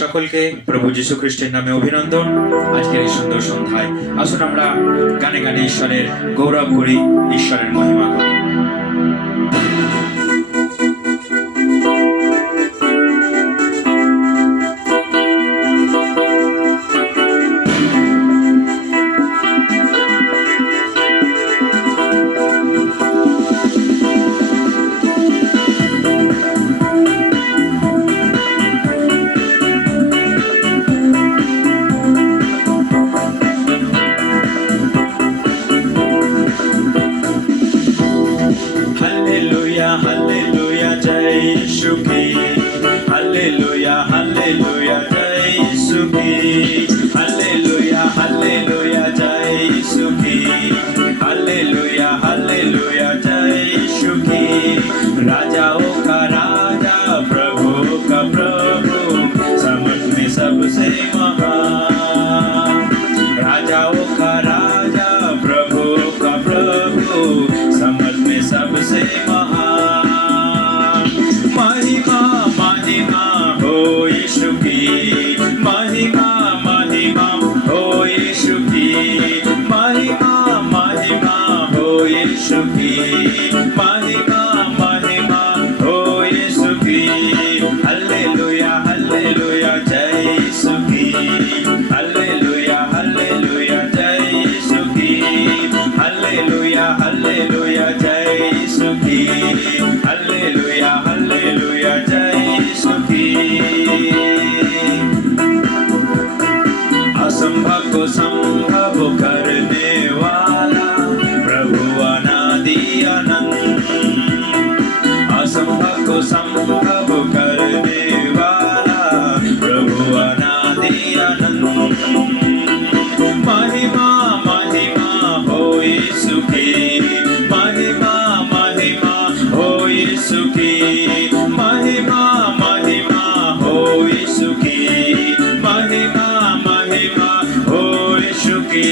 সকলকে প্রভু যীশু খ্রিস্টের নামে অভিনন্দন। আজকের এই সুন্দর সন্ধ্যায় আসুন আমরা গানে গানে ঈশ্বরের গৌরব করি, ঈশ্বরের মহিমা করি। Hallelujah, jai Yeshu ki. Hallelujah, hallelujah, jai Yeshu ki. Hallelujah, hallelujah, jai Yeshu ki. Hallelujah, hallelujah, jai Yeshu ki. राजाओं का राजा, प्रभु का प्रभु, समझ में सबसे महान। राजाओं का राजा, प्रभु का प्रभु, समझ में सबसे महान। महिमा महिमा हो यीशु की, महिमा महिमा हो यीशु की, महिमा महिमा हो यीशु की, महिमा महिमा हो यीशु की। हालेलुया हालेलुया जय यीशु की, हालेलुया हालेलुया जय यीशु की, हालेलुया हालेलुया जय यीशु की, हालेलुया हालेलुया जय यीशु की। असंभव को संभव करने वाला प्रभु अनादि अनंत, असंभव को संभव करने वाला प्रभु अनादि अनंत। महिमा महिमा हो यीशु की, महिमा महिमा हो यीशु की, महिमा महिमा हो यीशु की, महिमा महिमा हो यीशु की।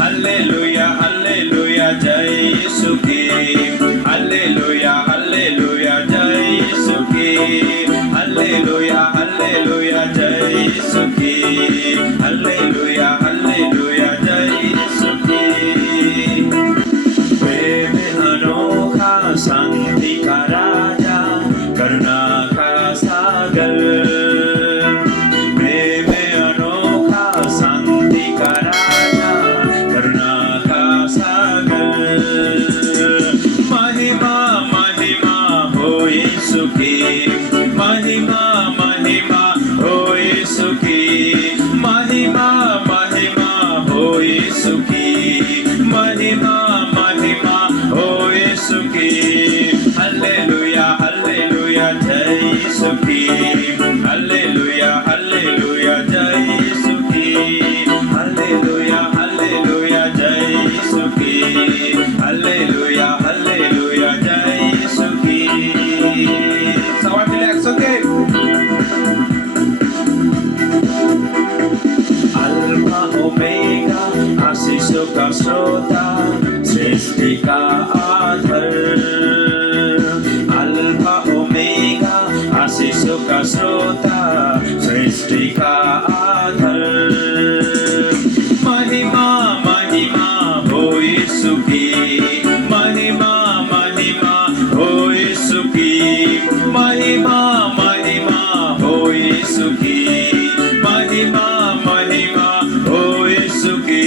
हालेलुया हालेलुया जय यीशु की, हालेलुया हालेलुया जय यीशु की, हालेलुया हालेलुया जय यीशु की, हालेलुया हालेलुया जय यीशु की। प्रेम अनोखा, शांति का राजा, करुणा का सागर। प्रेम अनोखा, शांति का राजा, करुणा का सागर। महिमा महिमा हो यीशु की, महिमा महिमा हो यीशु की, महिमा महिमा हो यीशु की, महिमा महिमा हो यीशु की। हालेलुया हालेलुया जय यीशु की, हालेलुया हालेलुया जय यीशु की, हालेलुया हालेलुया जय यीशु की, हालेलुया हालेलुया जय यीशु की। সবাই মিলে একসাথে अल्फा ओमेगा, आशीषों का श्रोता, सृष्टि का आधार। अल्फा ओमेगा, आशीषों का श्रोता, सृष्टि का आधार। महिमा महिमा हो यीशु की, महिमा महिमा हो यीशु की, महिमा महिमा हो यीशु की, महिमा महिमा हो यीशु की।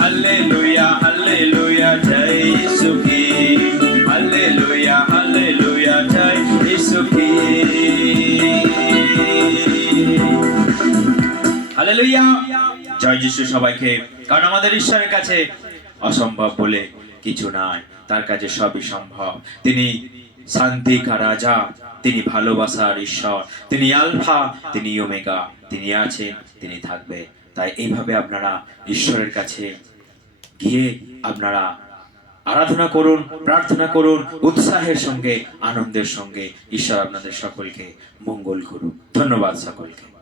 हालेलुया हालेलुया जय यीशु की, हालेलुया हालेलुया जय यीशु की। হালেলুয়া জয় যিশু সবাইকে। কারণ আমাদের ঈশ্বরের কাছে অসম্ভব বলে কিছু নাই, তার কাছে সবই সম্ভব। তিনি শান্তি কা রাজা, তিনি ভালোবাসার ঈশ্বর, তিনি আলফা, তিনি ওমেগা, তিনি আছেন, তিনি থাকবে। তাই এইভাবে আপনারা ঈশ্বরের কাছে গিয়ে আপনারা আরাধনা করুন, প্রার্থনা করুন উৎসাহের সঙ্গে, আনন্দের সঙ্গে। ঈশ্বর আপনাদের সকলকে মঙ্গল করুন। ধন্যবাদ সকলকে।